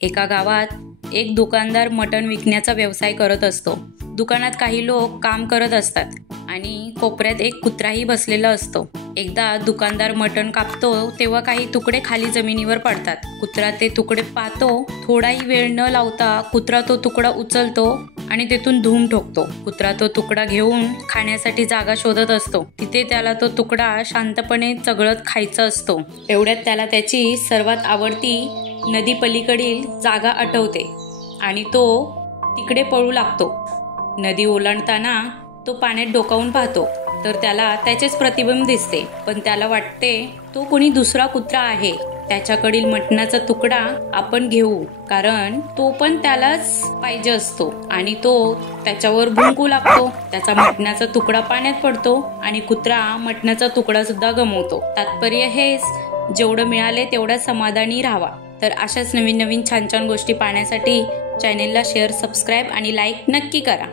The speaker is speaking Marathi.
एका गावात एक दुकानदार मटण विकण्याचा व्यवसाय करत असतो। दुकानात काही लोक काम करत असतात आणि कोपऱ्यात एक कुत्राही बसलेला असतो। एकदा दुकानदार मटण कापतो तेव्हा काही तुकडे खाली जमिनीवर पडतात। कुत्रा ते तुकडे पाहतो। थोडाही वेळ न लावता कुत्रा तो तुकडा उचलतो आणि तेथून धूम ठोकतो। कुत्रा तो तुकडा घेऊन खाण्यासाठी जागा शोधत असतो। तिथे त्याला तो तुकडा शांतपणे चघळत खायचा असतो। एवढ्यात त्याला त्याची सर्वात आवडती नदी पलीकडील जागा आठवते आणि तो तिकडे पळू लागतो। नदी ओलांडताना तो पाण्यात डोकावून पाहतो तर त्याला त्याचेच प्रतिबिंब दिसते, पण त्याला वाटते तो कोणी दुसरा कुत्रा आहे। त्याच्याकडील मटणाचा तुकडा आपण घेऊ, कारण तो पण त्यालाच पाहिजे असतो आणि तो त्याच्यावर भुंकू लागतो। त्याचा मटणाचा तुकडा पाण्यात पडतो आणि कुत्रा मटणाचा तुकडा सुद्धा गमावतो। तात्पर्य हेच, जेवढं मिळाले तेवढा समाधानी राहावा। तर अशाच नवीन नवीन छान छान गोष्टी पाहण्यासाठी चॅनेलला शेअर, सबस्क्राईब आणि लाईक नक्की करा।